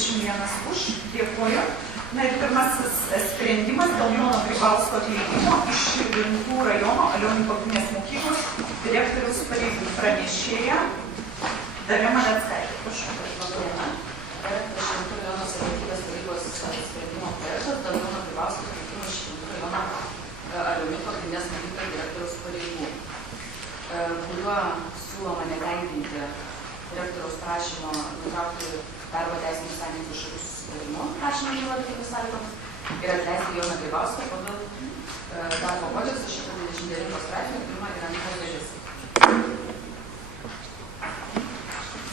21 už. Dėkuoju. Na ir pirmasis sprendimas dėl Jono Grybausko atleidimo iš Širvintų rajono Alionių pagrindinės mokyklos direktoriaus pareigų pranešėja Dalia Maleckaitė. Prašau. Širvintų rajono savivaldybės tarybos sprendimo projektas dėl Jono Grybausko atleidimo iš Širvintų rajono Alionių pagrindinės mokyklos direktoriaus pareigų, kuriuo siūloma netenkinti direktoriaus prašymo nutraukti darbo teisinių santykių šalių susitarimu, prašymą įrodyti sąlygomis ir atleisti Joną Grybauską pagal darbo kodeksą 129 straipsnio 1 ir 2 dalis.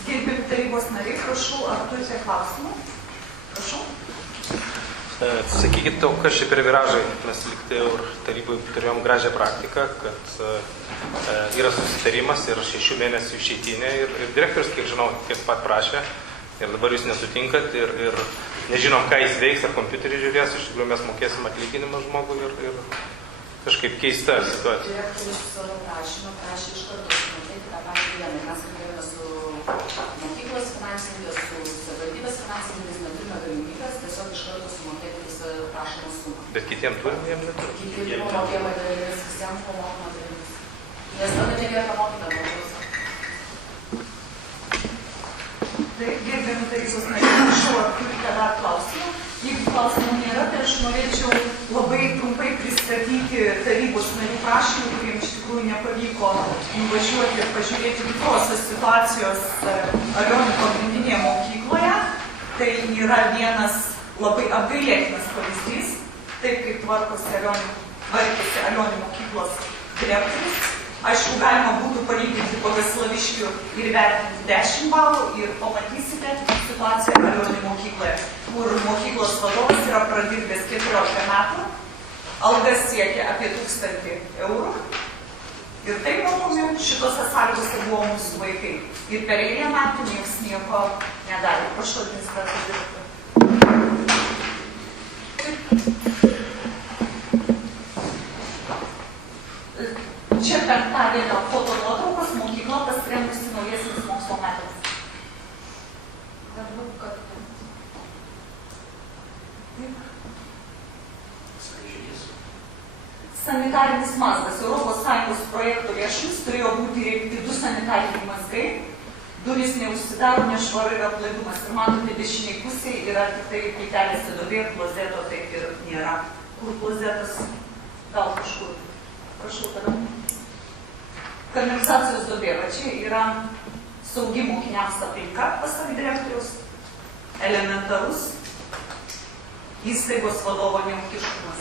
Gerbiami tarybos nariai, prašau, ar turite klausimų? Prašau. Sakykit, o kas čia per viražai? Mes liktai ir tarybai turėjom gražią praktiką, kad yra susitarimas ir 6 mėnesių išeitinė ir direktorius, kiek žinau, tiek pat prašė ir dabar jūs nesutinkat ir nežinom, ką jis veiks, ar kompiuterį žiūrės, iš tikrųjų mes mokėsim atlyginimą žmogui ir kažkaip keista situacija. Direktorius savo prašymą prašė iš karto sumokėti tą pačią dieną. Mes kalbėjome su mokyklos finansininkės, su savivaldybės finansininkės, neturime galimybės tiesiog iš karto sumokėti visą prašomą sumą. Bet kitiem turim, jiem neturim. Kitiem mokėjimo dalimis, visiems pamokimo dalimis. Nes tada nelieka mokytojo mokymus. Taip, gerbiami tarybos nariai, prašau, ar turite dar klausimų? Jeigu klausimų nėra, tai aš norėčiau labai trumpai pristatyti tarybos narių prašymų, kuriems iš tikrųjų nepavyko nuvažiuoti ir pažiūrėti tikrosios situacijos Alionių pagrindinėje mokykloje. Tai yra vienas labai apgailėtinas pavyzdys, taip kaip tvarkosi Alionių mokyklos direktorius. Aišku, galima būtų palyginti po Slaviškių ir vertinti 10 balų ir pamatysite situaciją Alionių mokykloje, kur mokyklos vadovas yra pradirbęs 14 metų, algas siekia apie 1000 eurų ir tai mokomi šitose sąlygose buvo mūsų vaikai. Ir per eilę metų niekas nieko nedarė. Prašau, administracijos direktorių. Čia penktadienio fotonuotraukos mokykla pasirengusi naujiesiams mokslo metams. Sanitarinis mazgas. ES projektų lėšomis turėjo būti įrengti 2 sanitariniai mazgai. Durys neužsidaro, nešvaru ir aplaidumas. Ir matote, dešiniai pusėje yra tik tai plytelėse duobė, klozeto taip ir nėra. Kur klozetas? Gal kažkur. Prašau, tada. Kanalizacijos duobė, va čia yra saugi mokiniams aplinka, pasak direktoriaus, elementarus įstaigos vadovo neūkiškumas.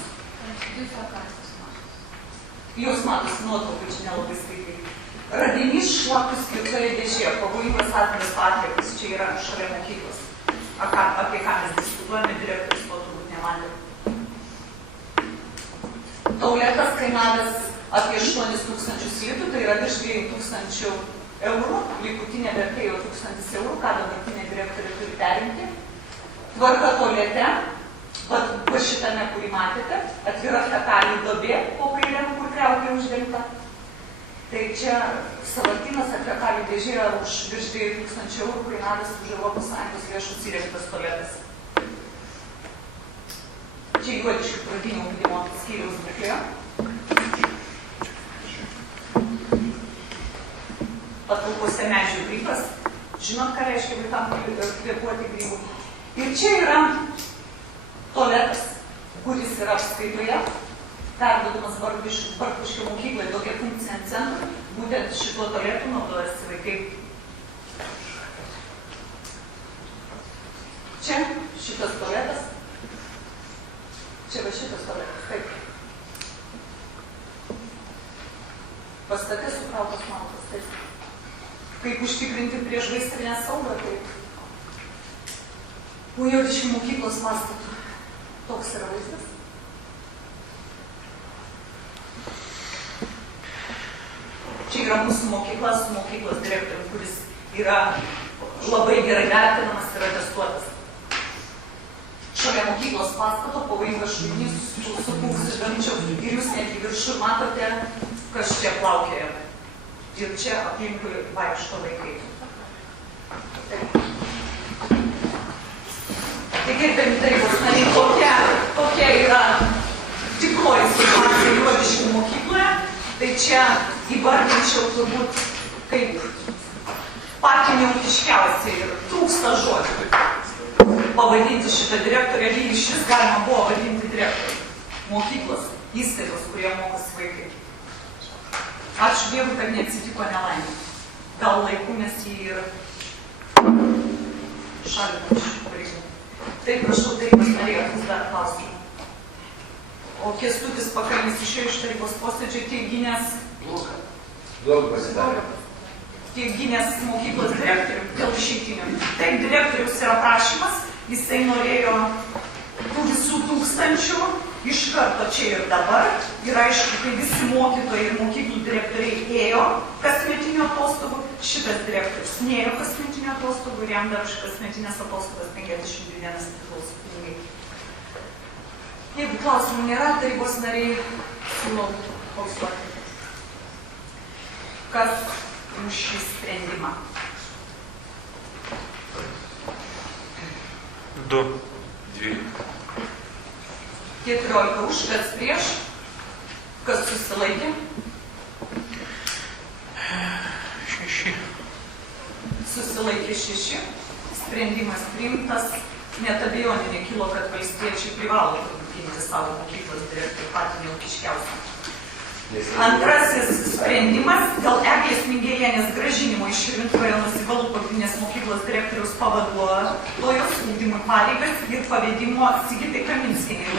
Jūs matosi nuotraukai, čia nelabai skaitai. Radinys šlapus skirtoje dėžėje, pavojingas atviras atliekas, čia yra šalia mokyklos. Apie ką mes diskutuojame, direktorius to turbūt nematė. Tualetas kainavęs apie 8000 litų, tai yra virš 2000 eurų, likutinė vertė jau 1000 eurų, ką dabartinė direktorė turi perimti. Tvarka tualete, va šitame, kurį matėte, atvira fekalių duobė po kairiam, kur kriauklė uždengta. Tai čia sąvartynas ar fekalių dėžė yra už virš 2000 eurų kainavęs už ES lėšų įrengtas tualetas. Čia Juodiškių pradinio ugdymo skyriaus būklė. Patalpose medžių grybas. Žinot, ką reiškia vaikam kvėpuoti grybų. Ir čia yra tualetas, kuris yra apskaitoje, perduodamas Bartbuškio mokyklai tokia funkcinė centrui. Būtent šituo tualetu naudojasi vaikai. Čia šitas tualetas. Čia va šitas tualetas. Taip. Pastate sukrautas malkas. Taip. Kaip užtikrinti prieš gaisrinę saugą, taip. Juodiškių mokyklos pastatų. Toks yra vaizdas. Čia yra mūsų mokykla su mokyklos direktoriumi, kuris yra labai gerai vertinamas ir atestuotas. Šalia mokyklos pastato pavojingas šulinys su pūksiu dangčiu ir jūs netgi viršų matote, kas čia plaukėja. Ir čia aplinkui vaikšto vaikai. Taip. gerbiami tarybos nariai, kokia yra tikroji situacija Juodiškių mokykloje, tai čia įvardinčiau turbūt kaip patį neūkiškiausiai ir trūksta žodžių. Pavadinti šitą direktorę, lygiai iš vis galima buvo vadinti direktorių. Mokyklos, įstaigos, kurie mokosi vaikai. Ačiū Dievui, kad neatsitiko nelaimė. Gal laiku, nes jį ir šalino iš pareigų. Taip, prašau, tarybos nariai, jūs dar klausimų. O Kęstutis Pakalnis išėjo iš tarybos posėdžio teiginės... Daug pasidarė. Teiginės mokyklos direktorių dėl išeitinių. Taip, direktorius yra prašymas, jisai norėjo tų visų tūkstančių iš karto čia ir dabar. Ir aišku, kai visi mokytojai ir mokyklų direktoriai ėjo kasmetinių atostogų, šitas direktorius neėjo kasmetinių atostogų ir jam dar už kasmetinės atostogas 52 dienas priklauso pinigai. Jeigu klausimų nėra, tarybos nariai siūlau balsuoti. Kas už šį sprendimą? 2. 14 už, kas prieš, kas susilaikė? 6. Susilaikė 6. Sprendimas priimtas. Net abejonė nekilo, kad valstiečiai privalo ginti savo mokyklos direktorių patį neūkiškiausią. Antrasis sprendimas dėl Eglės Mingelienės grąžinimo iš Širvintų rajono Sibalų pagrindinės mokyklos direktoriaus pavaduotojos ugdymui pareigas ir pavedimo Sigitai Kaminskienei.